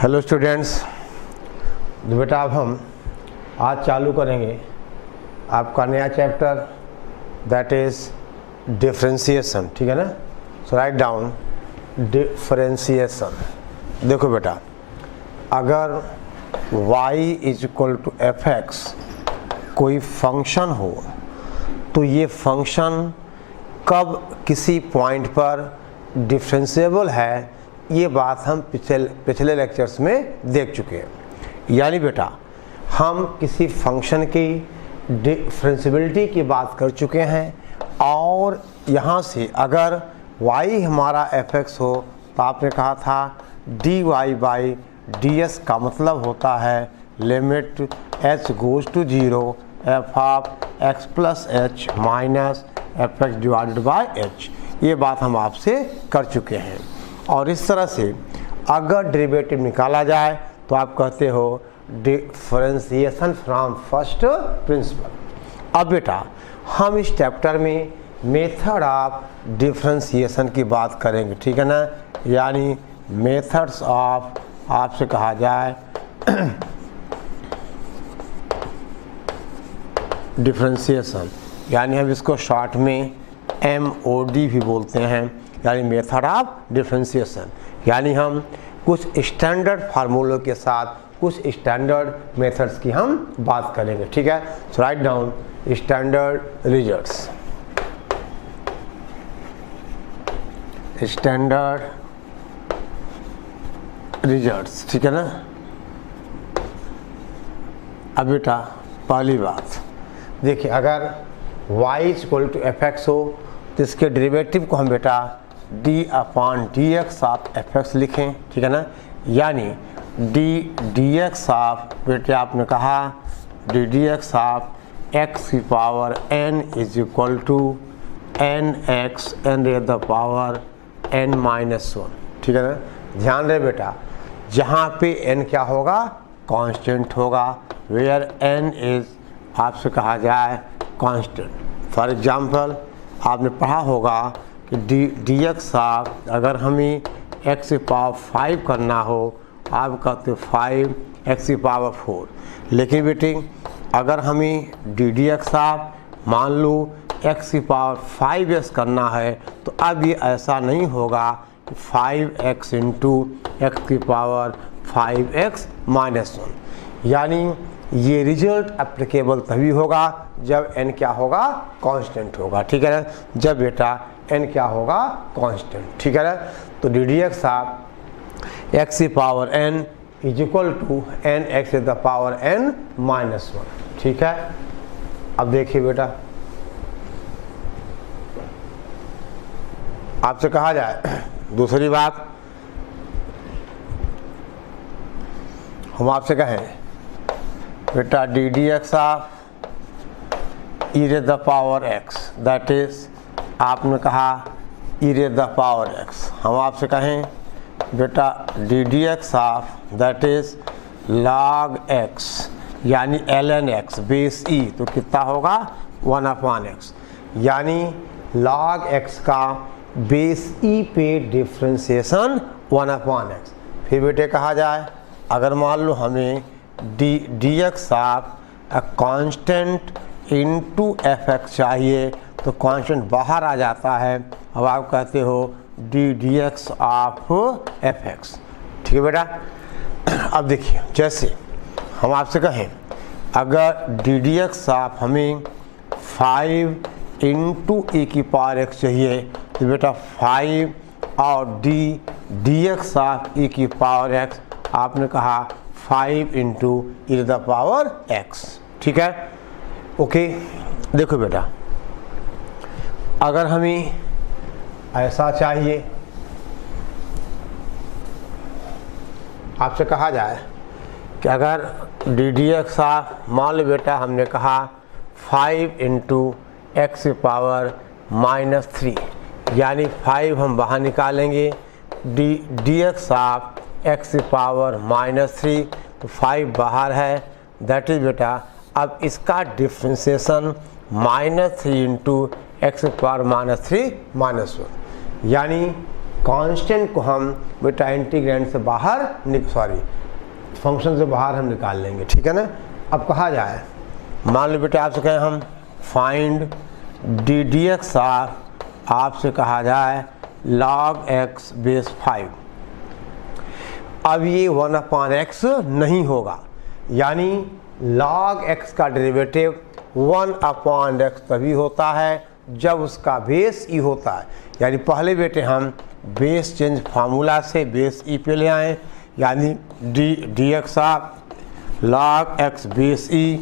Hello students, बेटा अब हम आज चालू करेंगे आपका नया चैप्टर दैट इज़ डिफरेंशिएशन। ठीक है ना। So write down differentiation. देखो बेटा, अगर y is equal to f x कोई फंक्शन हो तो ये फंक्शन कब किसी पॉइंट पर डिफरेंशिएबल है, ये बात हम पिछले लेक्चर्स में देख चुके हैं। यानी बेटा हम किसी फंक्शन की डिफरेंशिएबिलिटी की बात कर चुके हैं और यहाँ से अगर y हमारा f(x) हो तो आपने कहा था dy बाई ds का मतलब होता है limit h goes to 0 f of x plus h minus f x divided by h। ये बात हम आपसे कर चुके हैं। और इस तरह से अगर डेरिवेटिव निकाला जाए तो आप कहते हो डिफरेंशिएशन फ्रॉम फर्स्ट प्रिंसिपल। अब बेटा हम इस चैप्टर में मेथड ऑफ डिफरेंशिएशन की बात करेंगे। ठीक है ना। यानी मेथड्स ऑफ, आपसे कहा जाए डिफरेंशिएशन, यानी हम इसको शॉर्ट में MOD भी बोलते हैं, यानी मेथड ऑफ डिफरेंशिएशन। यानी हम कुछ स्टैंडर्ड फार्मूलों के साथ कुछ स्टैंडर्ड मेथड्स की हम बात करेंगे। ठीक है। So write down standard results. Standard results, ठीक है ना। अब बेटा पहली बात देखिए, अगर y is equal to f x हो तो इसके डेरिवेटिव को हम बेटा d/dx ऑफ f(x) लिखें। ठीक है ना। यानी dx ऑफ, बेटे आपने कहा dx ऑफ x की power n is equal to nx n raise the power n minus 1। ठीक है ना। ध्यान रहे बेटा, जहाँ पे n क्या होगा, कांस्टेंट होगा, वेयर n इज, आपसे कहा जाए कांस्टेंट। फॉर एग्जांपल आपने पढ़ा होगा कि dx ऑफ, अगर हमें x की पावर 5 करना हो आप कहते 5x की पावर 4। लेकिन बेटे अगर हमें dx ऑफ मान लो x की पावर 5x करना है तो अब ये ऐसा नहीं होगा कि 5x इंटू x की पावर 5x माइनस 1। यानी ये रिजल्ट एप्लीकेबल तभी होगा जब n क्या होगा, कांस्टेंट होगा। ठीक है ना। जब बेटा n क्या होगा, कांस्टेंट। ठीक है ना। तो dx ऑफ x की power n is equal to nx to the power n minus 1। ठीक है। अब देखिए बेटा, आपसे कहा जाए दूसरी बात, हम आपसे कहें बेटा dx of e raise the power x, that is आपने कहा e raise the power x। हम आपसे कहें बेटा dx of that is log x, यानी ln x बेस e, तो कितना होगा 1/x। यानी log x का बेस e पे डिफरेंशिएशन 1/x। फिर बेटे कहा जाए अगर मान लो हमें dx of a constant into f(x) चाहिए तो कांस्टेंट बाहर आ जाता है। अब आप कहते हो dx ऑफ f(x). ठीक है बेटा। अब देखिए, जैसे हम आपसे कहें अगर dx ऑफ हमें 5 इंटू e की पावर x चाहिए तो बेटा 5 और dx ऑफ e की पावर x, आपने कहा 5 into e to the power x। ठीक है। ओके। देखो बेटा, अगर हमें ऐसा चाहिए, आपसे कहा जाए कि अगर dx ऑफ, मान लो बेटा हमने कहा 5 इंटू x की पावर माइनस 3, यानी 5 हम बाहर निकालेंगे, dx ऑफ x की पावर माइनस 3, तो 5 बाहर है, दैट इज बेटा अब इसका डिफरेंशिएशन -3 इंटू x की पावर -3 -1। यानी कांस्टेंट को हम बेटा इंटीग्रैंड से बाहर फंक्शन से बाहर हम निकाल लेंगे, ठीक है ना। अब कहा जाए, मान लो बेटा आपसे कहें हम find d d x r, आपसे कहा जाए log x बेस 5। अब ये 1/x नहीं होगा, यानी log x का डेरिवेटिव 1/x तभी होता है जब उसका बेस e होता है। यानी पहले बेटे हम बेस चेंज फार्मूला से बेस e पे ले आए, यानी d x r log x base e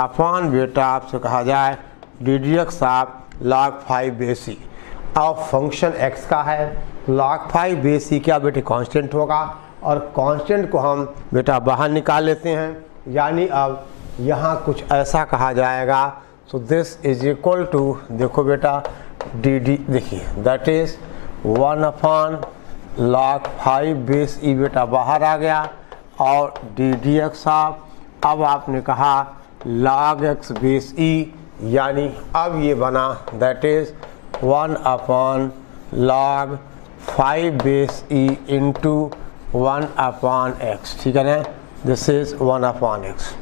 upon बेटा आपसे कहा जाए d d x r log 5 base e। अब फंक्शन x का है, log 5 बेस e क्या बेटे कांस्टेंट होगा, और कांस्टेंट को हम बेटा बाहर निकाल लेते हैं, यानी अब यहाँ कुछ ऐसा कहा जाएगा। So this is equal to, देखो बेटा डी डी, देखिए that is 1/log 5 base e बेटा बाहर आ गया, और डी डी एक्स अब आपने कहा log x बेस e, यानी अब ये बना that is 1/log 5 base e into 1/x, ठीक है ना। दिस इज 1/x,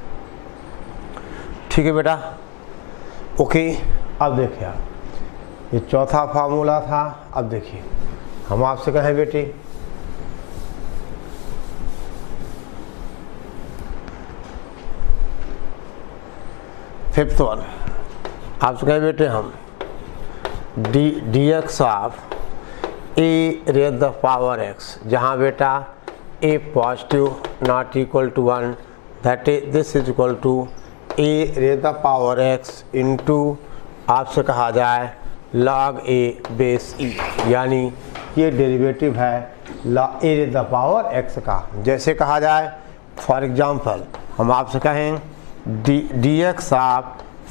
ठीक है बेटा, ओके। अब देखिए आप, ये चौथा फार्मूला था। अब देखिए हम आपसे कहें बेटे फिफ्थ वन, आपसे कहें बेटे हम d x of a raise the power x, जहाँ बेटा a positive not equal to 1, that is this is equal to a raise the power x into आपसे कहा जाए log ए बेस ई, यानी ये डेरिवेटिव है a raise the power x का। जैसे कहा जाए फॉर एग्जांपल हम आपसे कहें d x of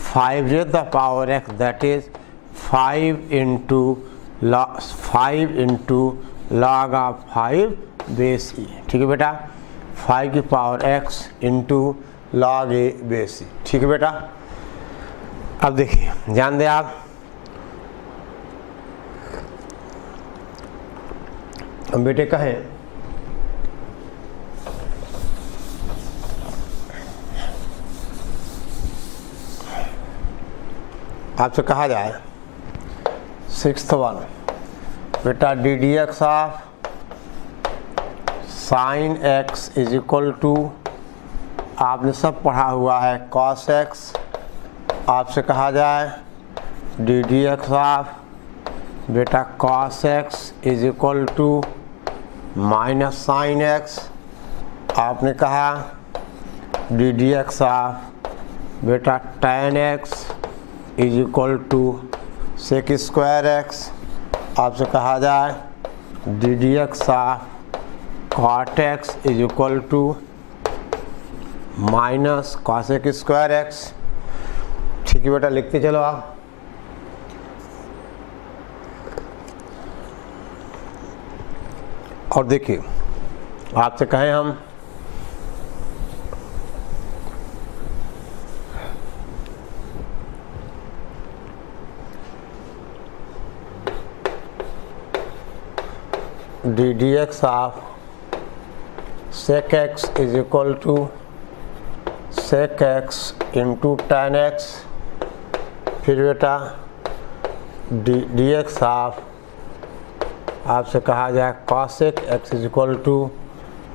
5 raise the power x, that is 5 into log of 5 base e, ठीक है बेटा, 5 की power x into log a base e, ठीक है बेटा। अब देखिए ध्यान दें आप, हम बेटे कहें आपसे कहा जाए सिक्स्थ वन, बेटा d d x of sine x is equal to, आपने सब पढ़ा हुआ है cos x, आपसे कहा जाए डी डी एक्स ऑफ बेटा cos x is equal to minus sine x, आपने कहा डी डी एक्स ऑफ बेटा tan x is equal to sec square x, आपसे कहा जाए d d x of cot x is equal to minus cosec square x, ठीक है बेटा, लिखते चलो आप। और देखिए आपसे कहें हम d d x of sec x is equal to sec x into tan x, फिर बेटा डी एक्स ऑफ आपसे कहा जाए cosec x is equal to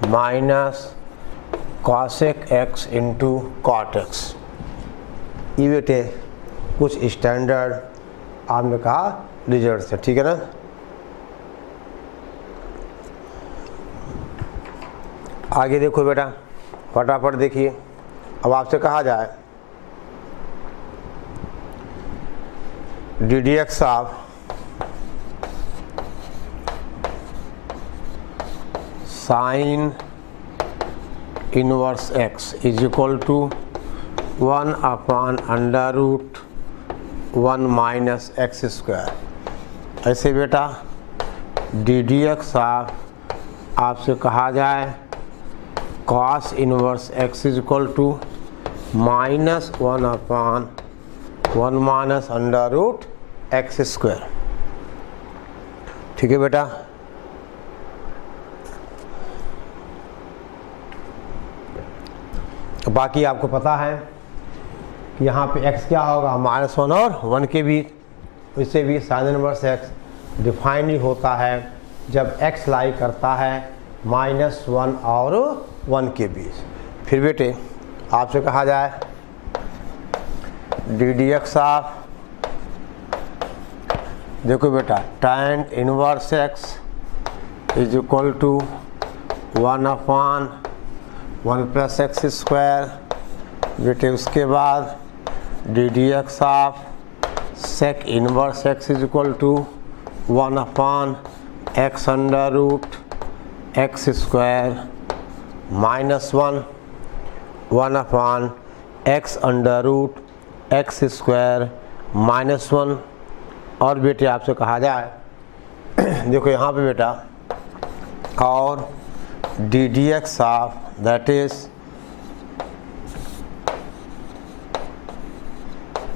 minus cosec x into cot x। ये बेटे कुछ स्टैंडर्ड आपने कहा रिजल्ट है, ठीक है ना। आगे देखो बेटा फटाफट देखिए, अब आपसे कहा जाए d d x of sine inverse x is equal to 1/√1 minus x square. ऐसे बेटा डी डी एक्स ऑफ आपसे कहा जाए cos inverse x is equal to minus 1/1 minus √x square, ठीक है बेटा। बाकी आपको पता है कि यहाँ पे x क्या होगा, -1 और 1 के बीच, इससे भी साइन इनवर्स x डिफाइंड ही होता है जब x लाई करता है -1 और 1 के बीच। फिर बेटे आपसे कहा जाए डी डी एक्स ऑफ, देखो बेटा tan inverse x is equal to 1/1 + x²। बेटे उसके बाद d d x of sec inverse x is equal to 1/x √ x² -1 1/x √ x² -1। और बेटे आपसे कहा जाए देखो यहाँ पे बेटा और d d x of that is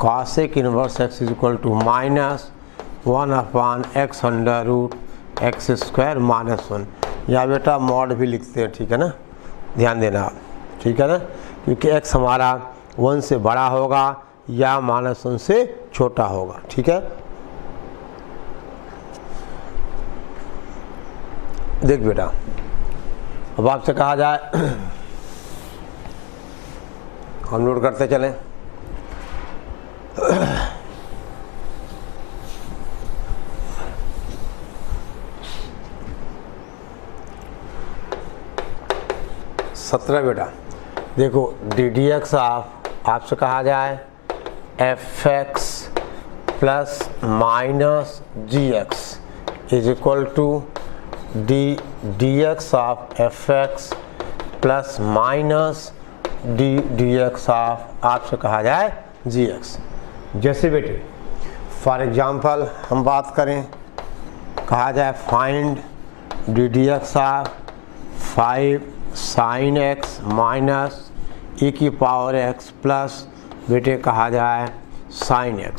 cosec inverse x is equal to -1/x √ x² -1। या बेटा मॉड भी लिखते हैं, ठीक है ना, ध्यान देना आप, ठीक है ना, क्योंकि x हमारा 1 से बड़ा होगा या -1 से छोटा होगा, ठीक है। देख बेटा अब आपसे कहा जाए हम नोट करते चलें। सत्रह बेटा देखो डी डी एक्स ऑफ आपसे कहा जाए fx + -gx is equal to d d x of fx + d x of आपसे कहा जाए gx। जैसे बेटे फॉर एग्जांपल हम बात करें, कहा जाए find d d x of 5 sin x -e⁻x plus बेटे कहा जाए sin x।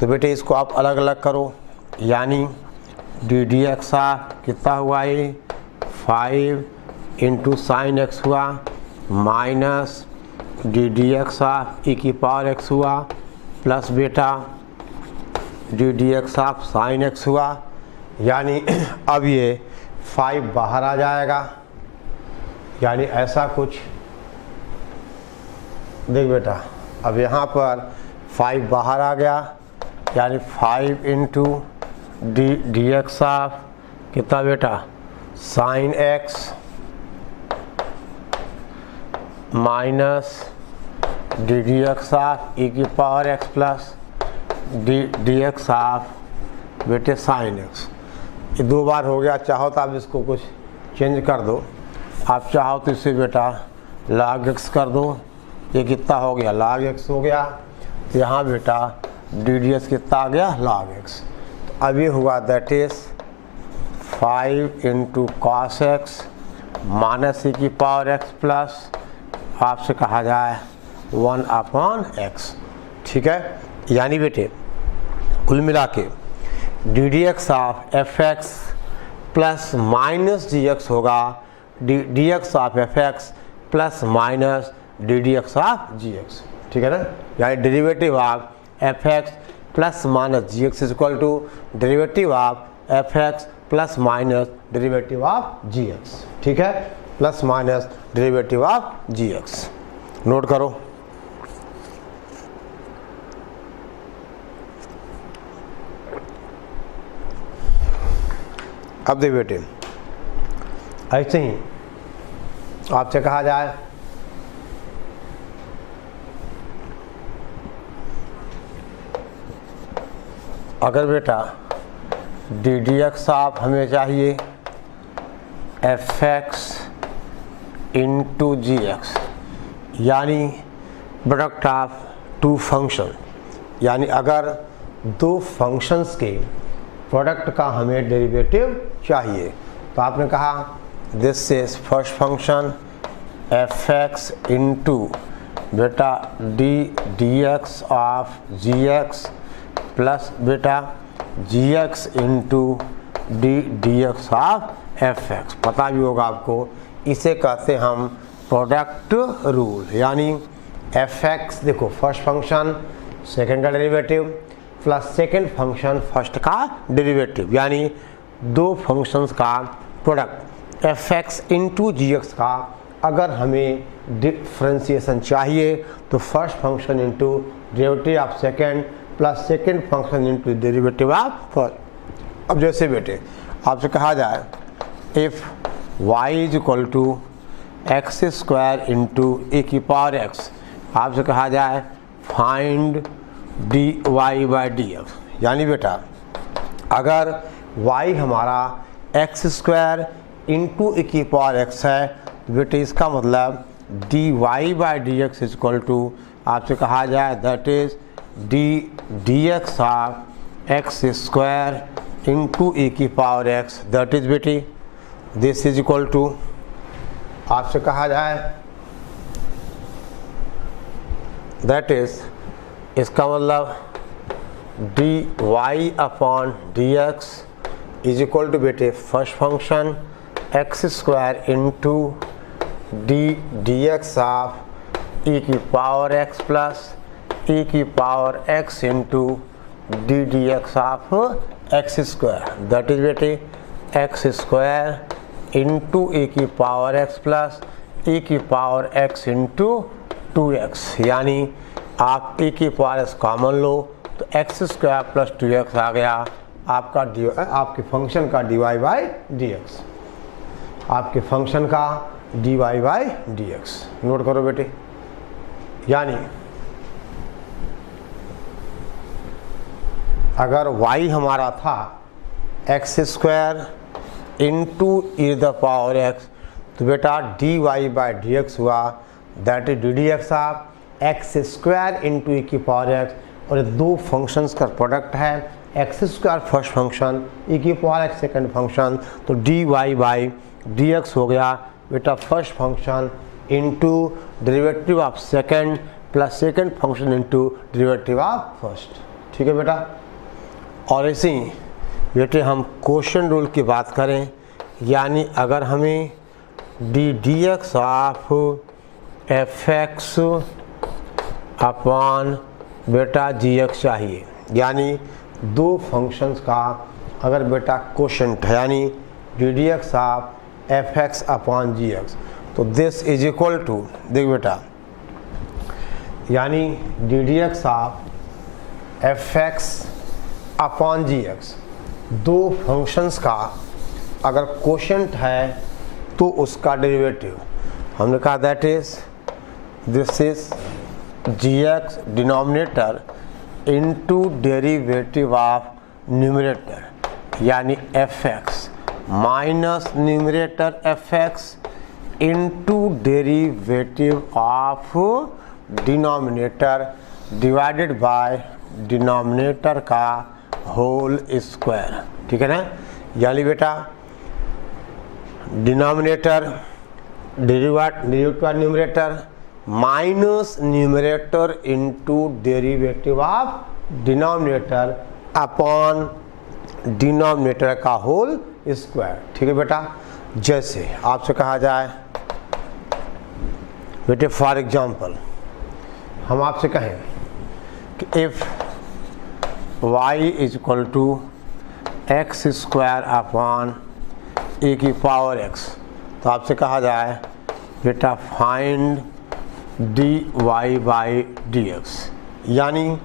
तो बेटे इसको आप अलग अलग करो, यानी डी डी एक्स कितना हुआ, ये 5 × sin x हुआ minus D d x e⁻x हुआ प्लस बेटा d d x sin x हुआ। यानी अब ये 5 बाहर आ जाएगा, यानी ऐसा कुछ देख बेटा अब यहाँ पर 5 बाहर आ गया, यानी 5 × डी एक्स कितना बेटा sin x minus D d x e⁻x plus D x बेटे sin x। ये 2 बार हो गया, चाहो तो आप इसको कुछ चेंज कर दो, आप चाहो तो इसे बेटा log x कर दो, ये कितना हो गया log x हो गया, तो यहाँ बेटा डी डी एक्स कितना आ गया log x। तो अब ये हुआ that is 5 × cos x -e⁻x plus आपसे कहा जाए 1/x, ठीक है। यानी बेटे कुल मिला के d d x of fx + -gx होगा d x of fx + d x of gx, ठीक है ना। यानी derivative of fx + -gx is equal to derivative of fx + derivative of gx, ठीक है, + डेरिवेटिव ऑफ gx। नोट करो। अब देख बेटे ऐसे ही आपसे कहा जाए अगर बेटा डी डी एक्स ऑफ हमें चाहिए fx × gx, यानी प्रोडक्ट ऑफ 2 फंक्शन, यानी अगर 2 फंक्शंस के प्रोडक्ट का हमें डेरिवेटिव चाहिए, तो आपने कहा this is first function fx × बेटा D x of gx plus बेटा gx × d x of fx। पता भी होगा आपको, इसे कहते हम प्रोडक्ट रूल, यानी एफ एक्स देखो फर्स्ट फंक्शन सेकेंड का derivative plus second function first का डेरिवेटिव, यानी दो फंक्शंस का प्रोडक्ट एफ एक्स इंटू जी एक्स का अगर हमें डिफ्रेंसिएशन चाहिए तो first function into derivative of second plus second function into derivative of first. अब जैसे बेटे आपसे कहा जाए if y is equal to x square into a की पावर एक्स, आपसे कहा जाए find d y by d x, यानी बेटा अगर y हमारा एक्स स्क्वायर इंटू ए की पावर एक्स है तो बेटे इसका मतलब d y by d x is equal to आपसे कहा जाए that is d x of x square into a की पावर एक्स, दैट इज बेटी दिस इज इक्वल टू आपसे कहा जाए दैट इज इसका मतलब d y upon d x is equal to बेटे first function x square into d x of e की power x plus e की power x into d x of x square, that is बेटे x square into a की power x plus ए की power x into 2x, यानी आप ए की power x common लो तो x square plus 2x आ गया आपका आपके फंक्शन का d y by d x, आपके फंक्शन का d y by d x. Note करो बेटे, यानी अगर y हमारा था x square into e the power x तो बेटा d y by d x हुआ that is d d x of x square into e की पावर एक्स, और दो फंक्शंस का प्रोडक्ट है x square first function e की power x second function, तो D y by d x हो गया बेटा first function into derivative of second plus second function into derivative of first. ठीक है बेटा, और ऐसे ही बेटे हम क्वेश्चन रूल की बात करें, यानी अगर हमें D x of f x upon बेटा जी एक्स चाहिए, यानी दो फंक्शंस का अगर बेटा क्वोशंट है यानी d x of f x upon g x, तो दिस इज इक्वल टू देख बेटा यानी d x of f x upon g x, दो फंक्शंस का अगर क्वोशंट है तो उसका डेरिवेटिव हमने कहा that is this is g x denominator into derivative of numerator, यानी f x minus numerator f x into derivative of denominator divided by denominator का होल स्क्वायर। ठीक है ना, यानी बेटा denominator derivative numerator minus numerator into derivative of denominator upon denominator का whole square. ठीक है बेटा, जैसे आपसे कहा जाए बेटे फॉर एग्जांपल हम आपसे कहें कि if y is equal to x square upon a की पावर x, तो आपसे कहा जाए बेटा find d y by d x, यानी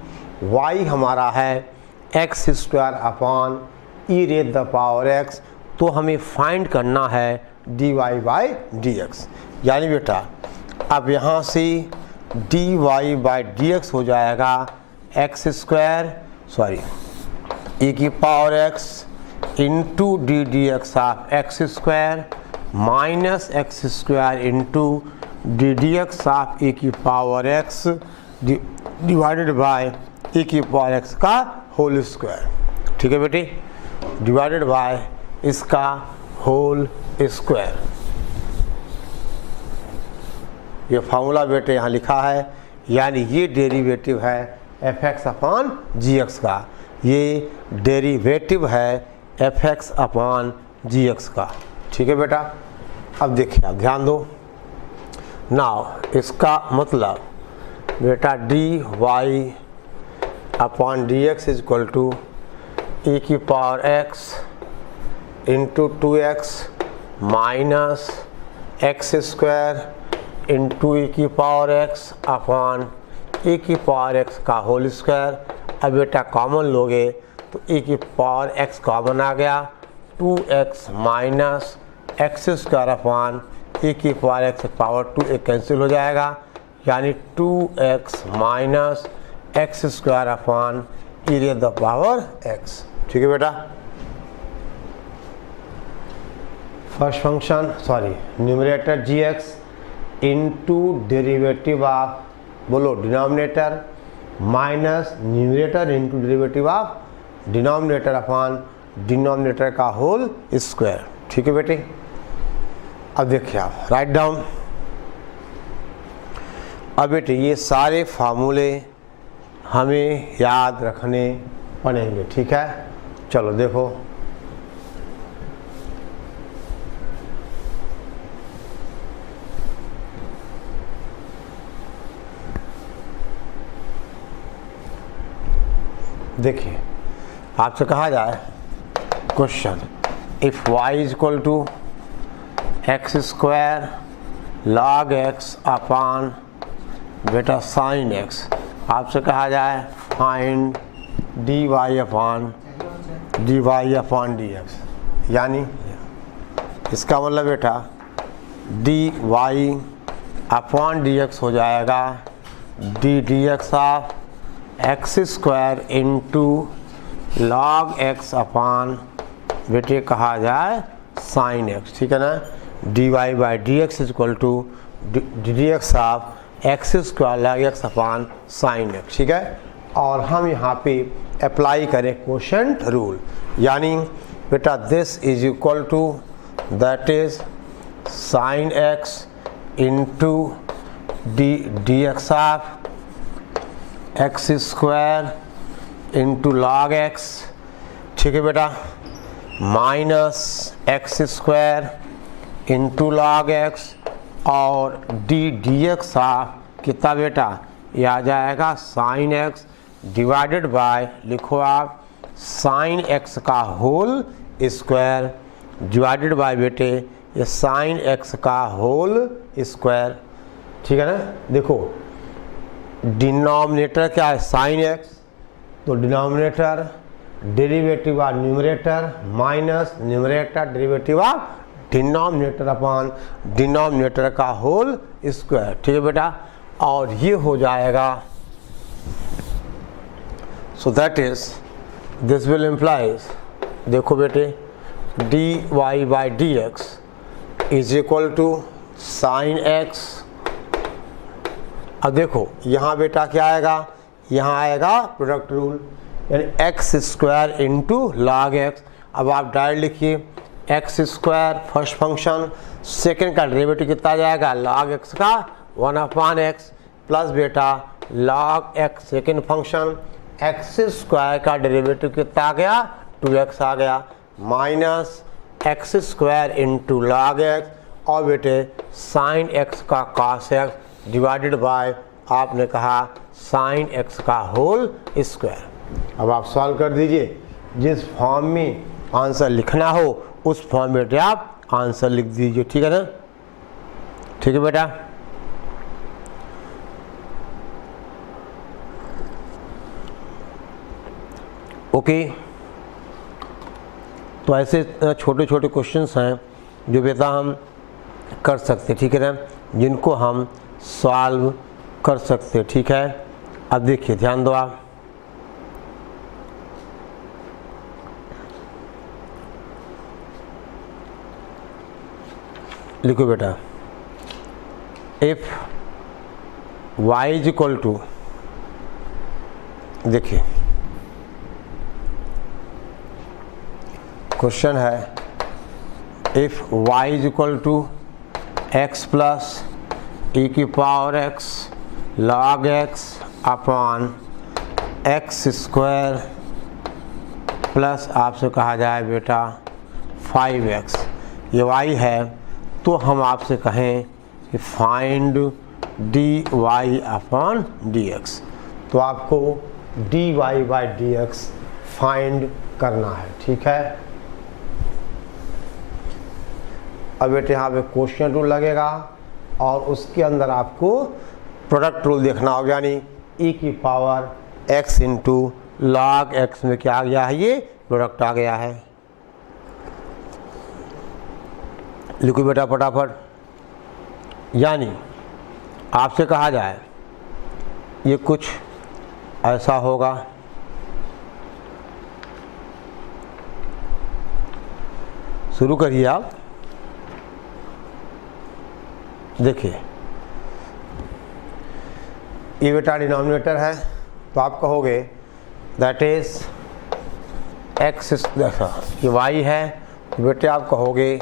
y हमारा है x square upon e raise the power x, तो हमें फाइंड करना है d y by d x, यानी बेटा अब यहाँ से d y by d x हो जाएगा एक्स स्क्वायर ई की power x into d x of x square minus x square into d x of a की power x divided by a की पावर x का whole square. ठीक है बेटे, divided by इसका होल स्क्वायर। ये formula बेटे यहाँ लिखा है, यानी ये डेरिवेटिव है f x upon g x का, ये डेरिवेटिव है f x upon g x का। ठीक है बेटा, अब देखिए आप ध्यान दो, नाउ इसका मतलब बेटा d y upon d x is equal to e की power x into 2x minus x square into e की पावर एक्स अपॉन ई की पावर एक्स का होल स्क्वायर। अब बेटा कॉमन लोगे तो ई की पावर एक्स कॉमन आ गया, 2x minus x square upon e की पावर एक्स पावर 2 एक कैंसिल हो जाएगा, यानी 2x minus x square upon e raise the power x। ठीक है बेटा, first function numerator gx into derivative of बोलो denominator minus numerator into derivative of denominator upon denominator का होल स्क्वायर। ठीक है बेटे, अब देखिए आप राइट डाउन। अब बेटे ये सारे फार्मूले हमें याद रखने पड़ेंगे। ठीक है, चलो देखो देखिए आपसे कहा जाए question if y is equal to x square log x upon बेटा साइन एक्स, आपसे कहा जाए find d y upon d x, यानी इसका मतलब बेटा d y upon d x हो जाएगा d x of x square into log x upon बेटे कहा जाए साइन एक्स। ठीक है ना, d y by d x is equal to d x of x square log x upon sine x. ठीक है, और हम यहाँ पे अप्लाई करें क्वोशंट रूल, यानी बेटा this is equal to that is sine x into d x of x square into log x. ठीक है बेटा, minus x square into log x और डी एक्स ऑफ कितना बेटा ये आ जाएगा साइन एक्स डिवाइडेड बाय लिखो आप साइन एक्स का होल स्क्वायर डिवाइडेड बाय बेटे ये साइन एक्स का होल स्क्वायर। ठीक है ना, देखो डिनोमिनेटर क्या है साइन एक्स, तो denominator derivative of numerator minus numerator derivative of denominator upon denominator का होल स्क्वायर। ठीक है बेटा, और ये हो जाएगा so that is this will implies देखो बेटे d y by d x is equal to sine x. अब देखो यहाँ बेटा क्या आएगा, यहाँ आएगा प्रोडक्ट रूल, यानी x square into log x. अब आप डायरेक्ट लिखिए x square first function, second का डेरिवेटिव कितना आ जाएगा लॉग एक्स का 1 अपॉन एक्स प्लस बेटा log x second function x square का डेरिवेटिव कितना आ गया 2x आ गया minus x square into log x और बेटे साइन एक्स का कॉस एक्स डिवाइडेड बाय आपने कहा साइन एक्स का होल स्क्वायर। अब आप सॉल्व कर दीजिए, जिस फॉर्म में आंसर लिखना हो उस फॉर्म में आप आंसर लिख दीजिए। ठीक है ना, ठीक है बेटा। ओके, तो ऐसे छोटे छोटे क्वेश्चंस हैं जो बेटा हम कर सकते, ठीक है ना, जिनको हम सॉल्व कर सकते। ठीक है, अब देखिए ध्यान दो आप, लिखो बेटा if y is equal to, देखिए क्वेश्चन है if y is equal to x plus e की power x log x upon x square plus आपसे कहा जाए बेटा 5x, ये y है, तो हम आपसे कहें फाइंड dy अपॉन dx। तो आपको dy बाई dx फाइंड करना है, ठीक है। अब बेटे यहाँ पे क्वेश्चन रूल लगेगा और उसके अंदर आपको प्रोडक्ट रूल देखना होगा, यानी e की power x into log x में क्या आ गया है, ये प्रोडक्ट आ गया है। लिखो बेटा फटाफट। यानी आपसे कहा जाए ये कुछ ऐसा होगा, शुरू करिए आप। देखिए ये बेटा डिनोमिनेटर है, तो आप कहोगे दैट इज एक्स, ये y है, तो बेटे आप कहोगे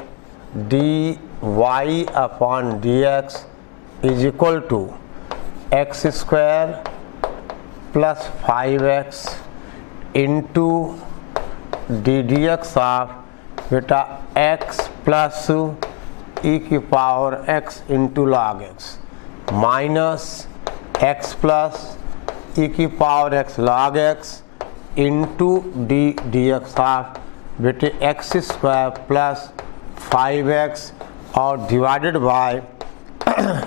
dy upon dx is equal to x square plus 5x into d d x of बेटा x प्लस e की power x into log x minus x plus e की power x लॉग x into d d x of बेटे x square plus 5x और divided by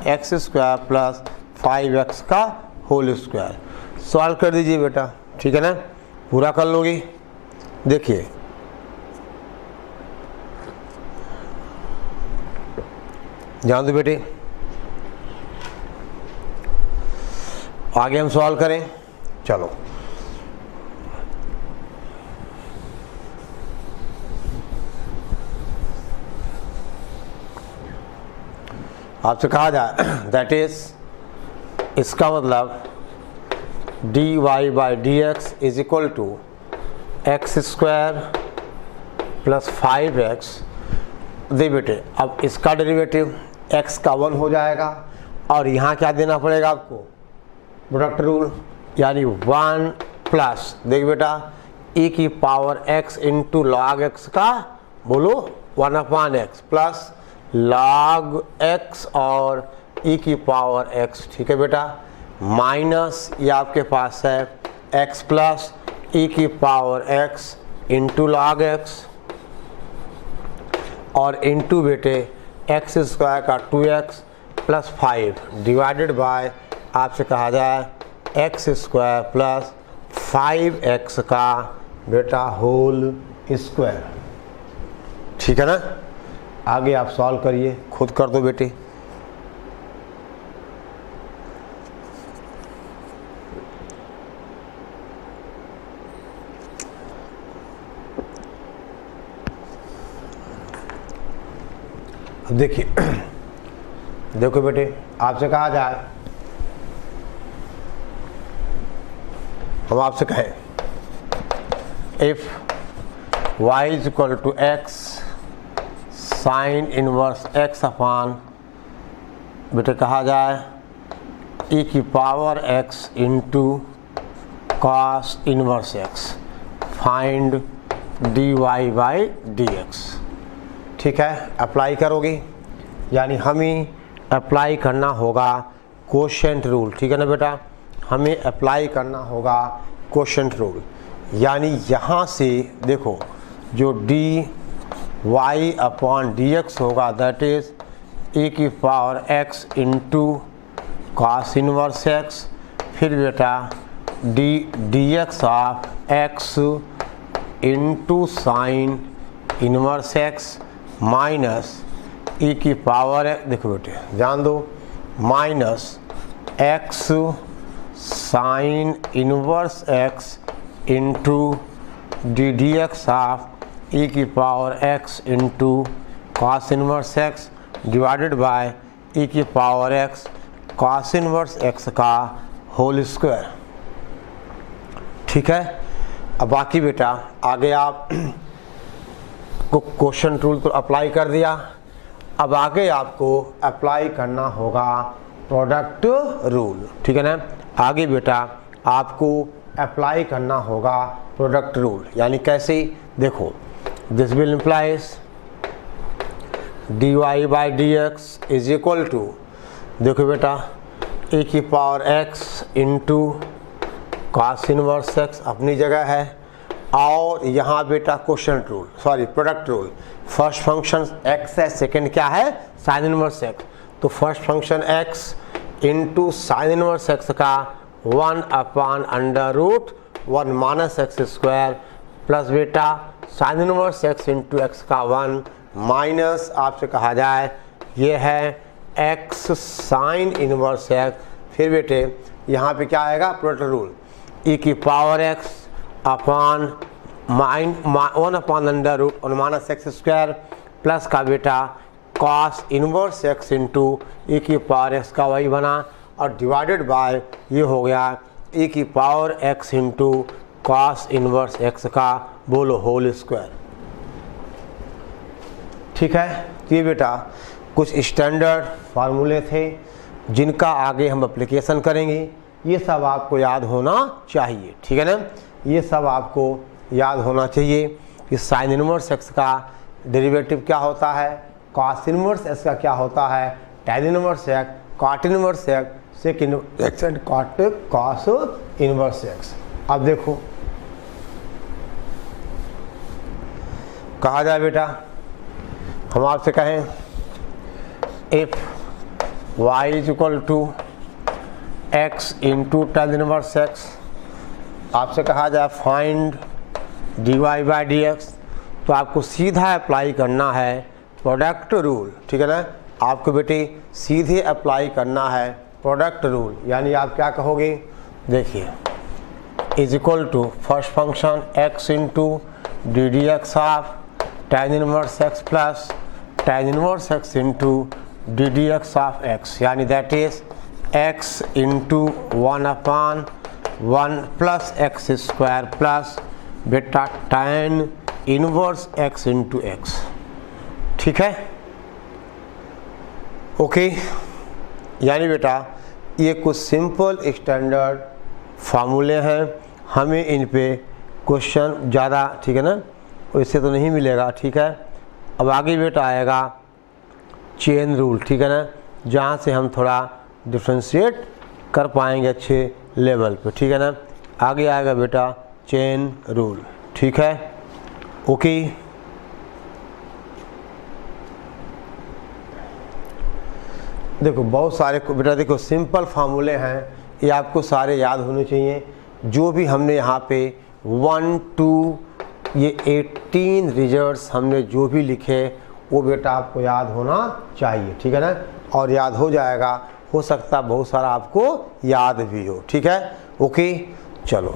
x square plus 5x का whole square. Solve कर दीजिए बेटा, ठीक है ना, पूरा कर लोगी। देखिए ध्यान दो बेटे, आगे हम सॉल्व करें। चलो आपसे कहा जाए दैट इज, इसका मतलब dy by d x is equal to x square plus 5x। दे बेटे अब इसका डेरिवेटिव x का 1 हो जाएगा और यहाँ क्या देना पड़ेगा आपको, प्रोडक्ट रूल, यानी 1 प्लस देख बेटा e की power x into log x का बोलो 1 upon x plus log x और e की पावर x, ठीक है बेटा, माइनस ये आपके पास है x प्लस e की power x into log x और इंटू बेटे एक्स स्क्वायर का 2x प्लस 5 डिवाइडेड बाय आपसे कहा जाए एक्स स्क्वायर प्लस 5x का बेटा होल स्क्वायर, ठीक है ना। आगे आप सॉल्व करिए, खुद कर दो बेटे। अब देखिए देखो बेटे, आपसे कहा जाए, हम आपसे कहें if y is equal to x sine inverse x upon बेटे कहा जाए e की power x into cos inverse x, find dy by dx, ठीक है। अप्लाई करोगी, यानी हमें अप्लाई करना होगा कोशेंट रूल, ठीक है ना बेटा, हमें अप्लाई करना होगा कोशेंट रूल। यानी यहाँ से देखो जो dy अपॉन dx होगा दैट इज e की power x into cos inverse x, फिर बेटा D x of x into sine inverse x minus e की पावर, देखो बेटे ध्यान दो, minus x sign inverse x into d x of e की power x into cos inverse x divided bye e की power x cos inverse x का whole square, ठीक है। अब बाकी बेटा आगे आप को क्वेश्चन रूल को अप्लाई कर दिया, अब आगे आपको अप्लाई करना होगा प्रोडक्ट रूल, ठीक है ना। आगे बेटा आपको अप्लाई करना होगा प्रोडक्ट रूल, यानी कैसे, देखो this will implies dy by dx is equal to देखो बेटा e की power x into cos inverse x अपनी जगह है, और यहाँ बेटा question rule, sorry product rule, first function x है, सेकंड क्या है साइन इनवर्स x, तो first function x into sine inverse x का 1/√1 माइनस एक्स स्क्वायर प्लस बेटा sine inverse x into x का 1 माइनस आपसे कहा जाए ये है x साइन इनवर्स x, फिर बेटे यहाँ पे क्या आएगा प्रोडक्ट रूल, e की power x upon 1/√1 minus x square plus का बेटा cos inverse x into e की पावर x का वही बना, और डिवाइडेड बाय ये हो गया e की power x into cos inverse x का बोलो होल स्क्वायर। ठीक है, तो ये बेटा कुछ स्टैंडर्ड फार्मूले थे जिनका आगे हम एप्लीकेशन करेंगे, ये सब आपको याद होना चाहिए। ठीक है ना, ये सब आपको याद होना चाहिए कि साइन इनवर्स एक्स का डेरिवेटिव क्या होता है, कॉस इनवर्स एक्स का क्या होता है, tan inverse x, cot inverse x, sec inverse and cot cos inverse x. अब देखो कहा जाए बेटा, हम आपसे कहें if y is equal to x into tan inverse x, आपसे कहा जाए फाइंड dy बाई dx, तो आपको सीधा अप्लाई करना है प्रोडक्ट रूल। ठीक है ना, आपको बेटे सीधे अप्लाई करना है प्रोडक्ट रूल, यानी आप क्या कहोगे, देखिए is equal to first function x into d d x of tan inverse x plus tan inverse x into d d x of x, यानी that is x into 1/1 plus x square plus बेटा tan inverse x into x. ठीक है, okay, यानी बेटा ये कुछ simple standard फार्मूले हैं, हमें इन पे क्वेश्चन ज़्यादा, ठीक है ना, वैसे तो नहीं मिलेगा। ठीक है, अब आगे बेटा आएगा चेन रूल। ठीक है ना, जहाँ से हम थोड़ा डिफ्रेंशिएट कर पाएंगे अच्छे लेवल पे। ठीक है ना, आगे आएगा बेटा चेन रूल। ठीक है, ओके, देखो बहुत सारे बेटा, देखो सिंपल फार्मूले हैं, ये आपको सारे याद होने चाहिए। जो भी हमने यहाँ पे 1 2 ये 18 रिजल्ट्स हमने जो भी लिखे वो बेटा आपको याद होना चाहिए। ठीक है ना, और याद हो जाएगा, हो सकता बहुत सारा आपको याद भी हो। ठीक है, ओके, चलो।